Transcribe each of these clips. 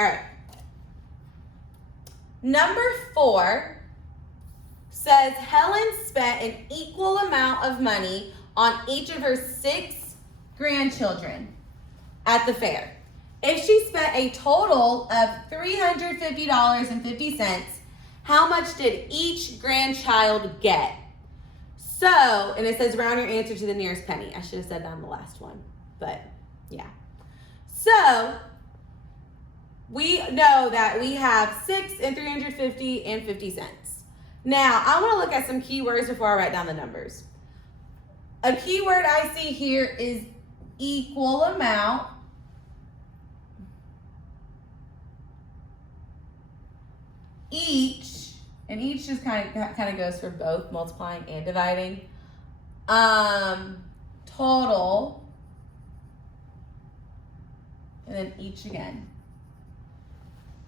All right. Number 4 says Helen spent an equal amount of money on each of her 6 grandchildren at the fair. If she spent a total of $350.50, how much did each grandchild get? So, and it says round your answer to the nearest penny. I should have said that on the last one, but yeah. So, we know that we have 6 and 350 and 50 cents. Now, I want to look at some keywords before I write down the numbers. A keyword I see here is equal amount. Each, and each just kind of goes for both multiplying and dividing. Total, and then each again.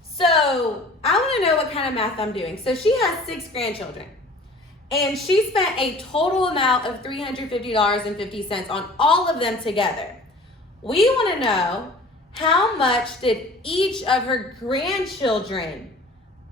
So I want to know what kind of math I'm doing. So she has 6 grandchildren, and she spent a total amount of $350.50 on all of them together. We want to know how much did each of her grandchildren,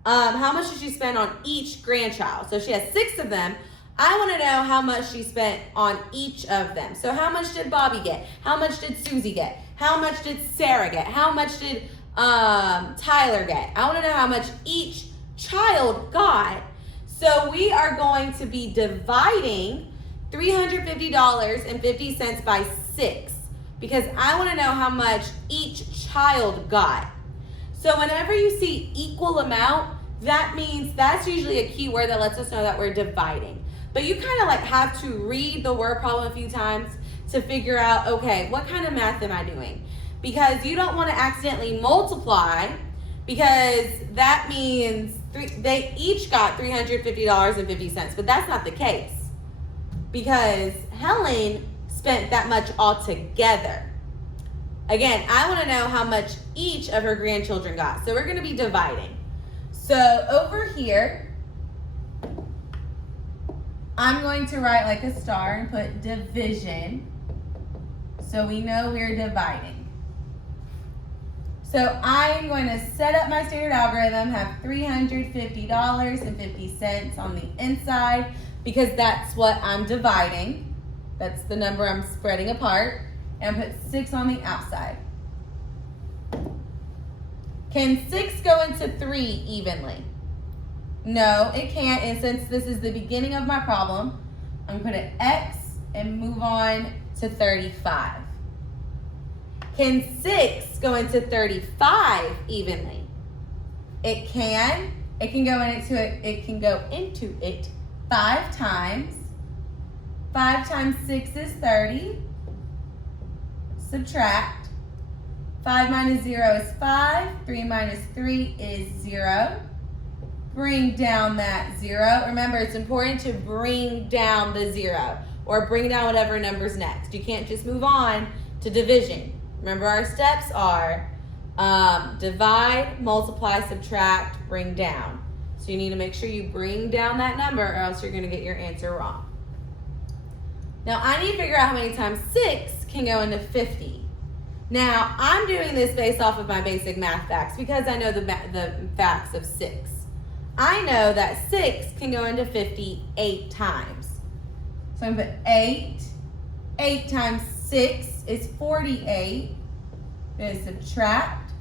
how much did she spend on each grandchild? So she has 6 of them. I want to know how much she spent on each of them. So how much did Bobby get? How much did Susie get? How much did Sarah get? How much did Tyler get? I want to know how much each child got. So we are going to be dividing $350.50 by 6 because I want to know how much each child got. So whenever you see equal amount, that means that's usually a keyword that lets us know that we're dividing. But you kind of like have to read the word problem a few times to figure out, okay, what kind of math am I doing? Because you don't want to accidentally multiply, because that means they each got $350.50, but that's not the case because Helen spent that much altogether. Again, I want to know how much each of her grandchildren got. So we're going to be dividing. So over here, I'm going to write like a star and put division. So we know we're dividing. So I'm going to set up my standard algorithm, have $350.50 on the inside because that's what I'm dividing. That's the number I'm spreading apart. And put 6 on the outside. Can 6 go into 3 evenly? No, it can't. And since this is the beginning of my problem, I'm going to put an X and move on to 35. Can 6 go into 35 evenly? It can. It can go into it. It can go into it 5 times. 5 times 6 is 30. Subtract. 5 minus 0 is 5. 3 minus 3 is 0. Bring down that 0. Remember, it's important to bring down the 0 or bring down whatever number's next. You can't just move on to division. Remember, our steps are divide, multiply, subtract, bring down. So you need to make sure you bring down that number or else you're going to get your answer wrong. Now, I need to figure out how many times 6 can go into 50. Now, I'm doing this based off of my basic math facts because I know the facts of 6. I know that 6 can go into 50 8 times. So I'm going to put 8. 8 times 6 is 48. I'm going to subtract.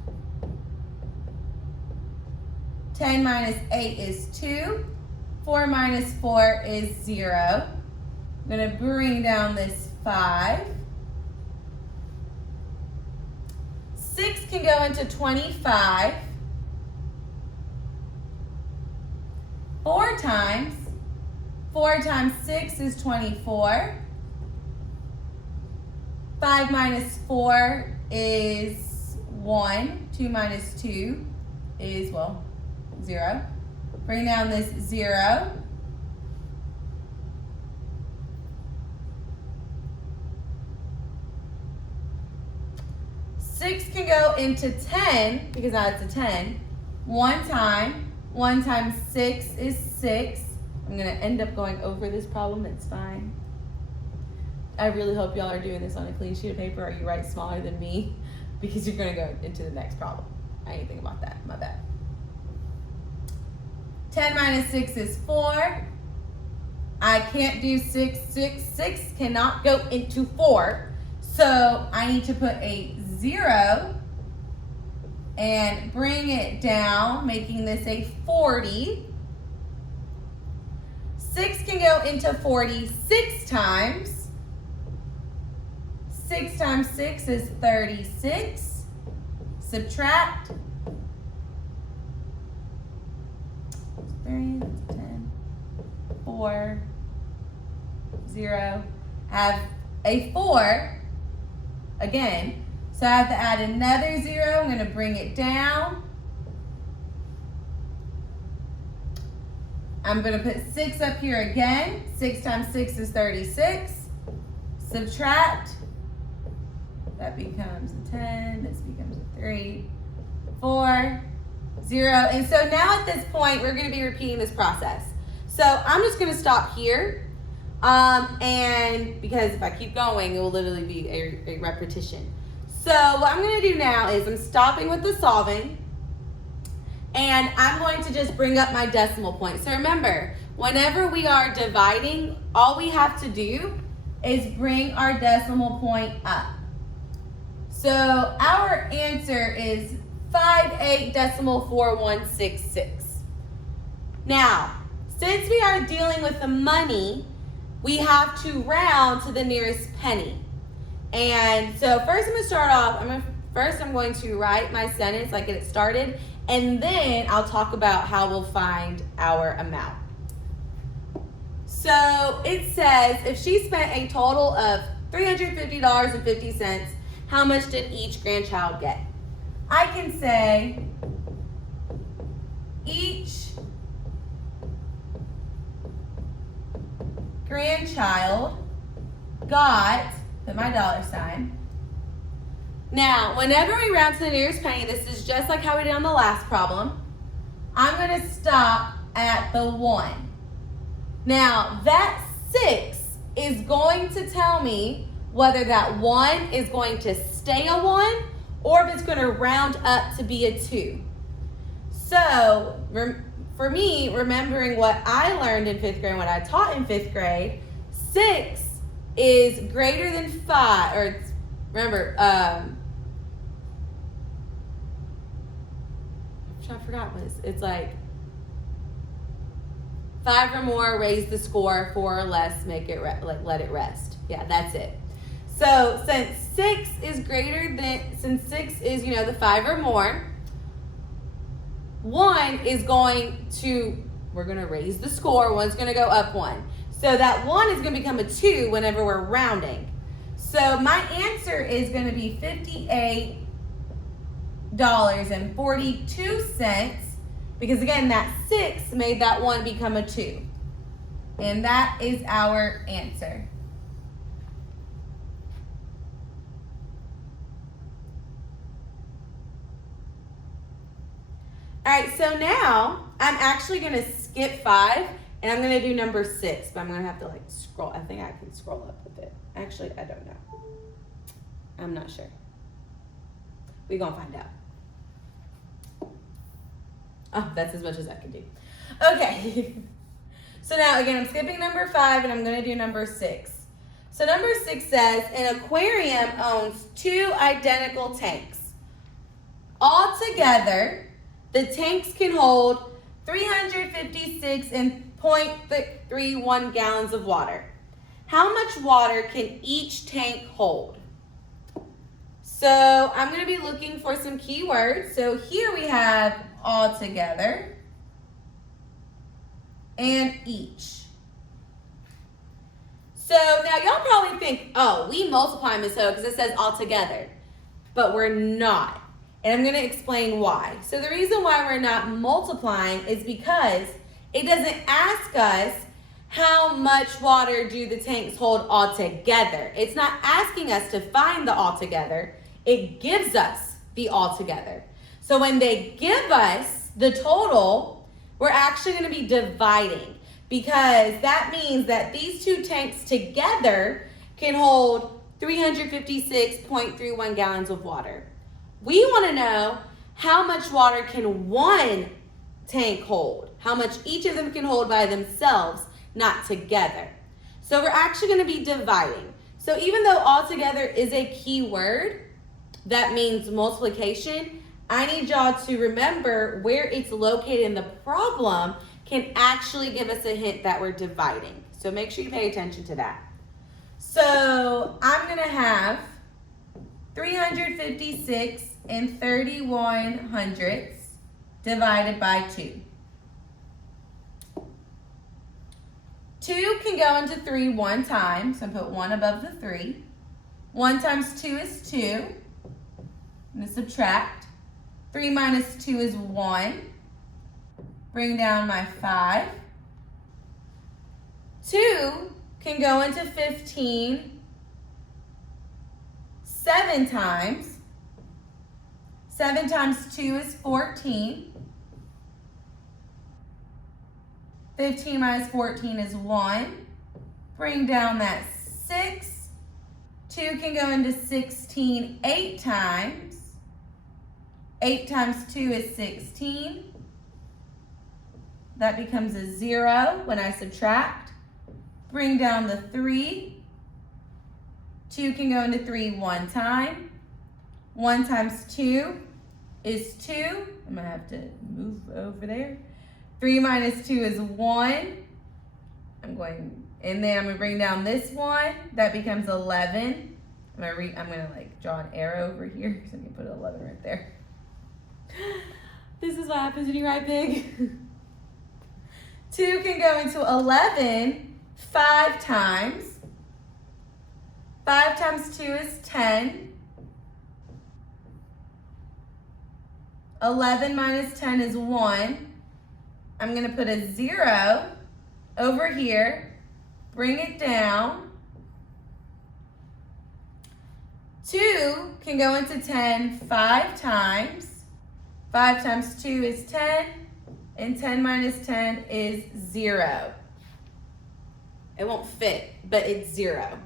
10 minus 8 is 2. 4 minus 4 is 0. I'm going to bring down this 5. 6 can go into 25. 4 times. 4 times 6 is 24. 5 minus 4 is 1. 2 minus 2 is, 0. Bring down this 0. 6 can go into 10 because now it's a 10. 1 time. 1 times 6 is 6. I'm going to end up going over this problem. It's fine. I really hope y'all are doing this on a clean sheet of paper or you write smaller than me because you're going to go into the next problem. I didn't think about that. My bad. 10 minus 6 is 4. I can't do 6. 6 cannot go into 4. So I need to put a 0 and bring it down, making this a 40. 6 can go into 40 6 times. 6 times 6 is 36. Subtract. 3, 10, 4, 0. Have a 4 again. So I have to add another 0. I'm going to bring it down. I'm going to put 6 up here again. 6 times 6 is 36. Subtract. That becomes a 10. This becomes a 3, 4, 0. And so now at this point, we're going to be repeating this process. So I'm just going to stop here. And because if I keep going, it will literally be a repetition. So what I'm going to do now is I'm stopping with the solving. And I'm going to just bring up my decimal point. So remember, whenever we are dividing, all we have to do is bring our decimal point up. So our answer is 58.4166. Now, since we are dealing with the money, we have to round to the nearest penny. And so first I'm going to start off, I'm going to write my sentence, like get it started, and then I'll talk about how we'll find our amount. So it says if she spent a total of $350.50, how much did each grandchild get? I can say each grandchild got, put my $sign. Now, whenever we round to the nearest penny, this is just like how we did on the last problem. I'm going to stop at the 1. Now, that 6 is going to tell me whether that 1 is going to stay a 1 or if it's going to round up to be a 2. So, for me, remembering what I learned in 5th grade and what I taught in 5th grade, 6 is greater than 5, or remember, I forgot what it's like 5 or more, raise the score, 4 or less, make it let it rest. Yeah, that's it. So since 6 is the 5 or more, 1 is going to, we're going to raise the score, 1's going to go up 1. So that 1 is going to become a 2 whenever we're rounding. So my answer is going to be $58.42, because again, that 6 made that 1 become a 2. And that is our answer. All right, so now I'm actually going to skip 5 and I'm going to do number 6, but I'm going to have to scroll. I think I can scroll up with it. Actually, I don't know. I'm not sure. We're going to find out. Oh, that's as much as I can do. Okay. So now, again, I'm skipping number 5 and I'm going to do number 6. So number 6 says, an aquarium owns 2 identical tanks. Altogether, the tanks can hold 356.31 gallons of water. How much water can each tank hold? So I'm going to be looking for some keywords. So here we have altogether and each. So now y'all probably think, oh, we multiply, Ms. Ho, because it says altogether, but we're not. And I'm going to explain why. So the reason why we're not multiplying is because it doesn't ask us how much water do the tanks hold altogether. It's not asking us to find the altogether. It gives us the altogether. So when they give us the total, we're actually going to be dividing, because that means that these 2 tanks together can hold 356.31 gallons of water. We want to know how much water can one tank hold? How much each of them can hold by themselves, not together. So we're actually going to be dividing. So even though altogether is a key word that means multiplication, I need y'all to remember where it's located in the problem can actually give us a hint that we're dividing. So make sure you pay attention to that. So I'm going to have 356 and 31/100 divided by 2. 2 can go into 3 one time, so I put 1 above the 3. 1 times 2 is 2. I'm going to subtract. 3 minus 2 is 1. Bring down my 5. 2 can go into 15 7 times. 7 times 2 is 14. 15 minus 14 is 1. Bring down that 6. 2 can go into 16 8 times. 8 times 2 is 16. That becomes a 0 when I subtract. Bring down the 3. 2 can go into 3 one time. 1 times 2 is 2. I'm going to have to move over there. 3 minus 2 is 1. I'm going to bring down this 1. That becomes 11. I'm going to like draw an arrow over here. So I'm going to put 11 right there. This is what happens when you write big. 2 can go into 11 5 times. 5 times 2 is 10. 11 minus 10 is 1. I'm going to put a 0 over here. Bring it down. 2 can go into 10 5 times. 5 times 2 is 10. And 10 minus 10 is 0. It won't fit, but it's 0.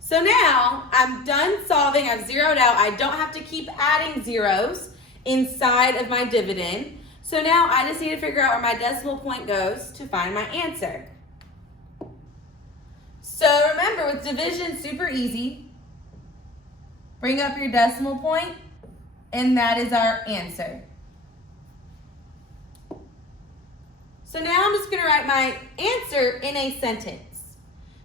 So now I'm done solving. I've zeroed out. I don't have to keep adding zeros inside of my dividend. So now I just need to figure out where my decimal point goes to find my answer. So remember, with division, super easy. Bring up your decimal point, and that is our answer. So now I'm just going to write my answer in a sentence.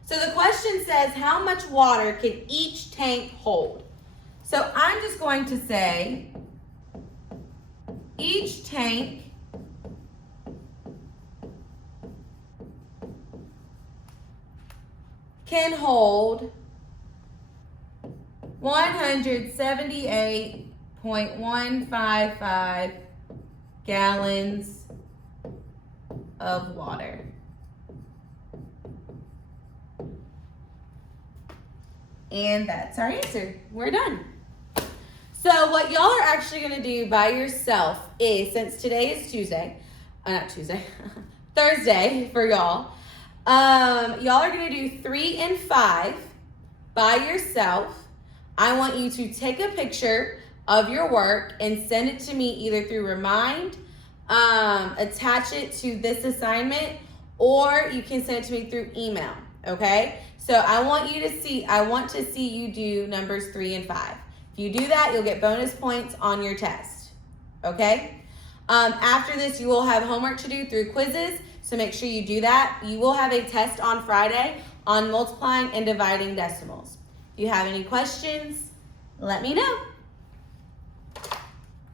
So the question says, how much water can each tank hold? So I'm just going to say, each tank can hold 178.155 gallons of water. And that's our answer. We're done. So what y'all are actually going to do by yourself is, since today is Thursday for y'all, y'all are going to do 3 and 5 by yourself. I want you to take a picture of your work and send it to me either through Remind, attach it to this assignment, or you can send it to me through email, okay? So I want to see you do numbers 3 and 5. If you do that, you'll get bonus points on your test, okay? After this, you will have homework to do through quizzes, so make sure you do that. You will have a test on Friday on multiplying and dividing decimals. If you have any questions, let me know.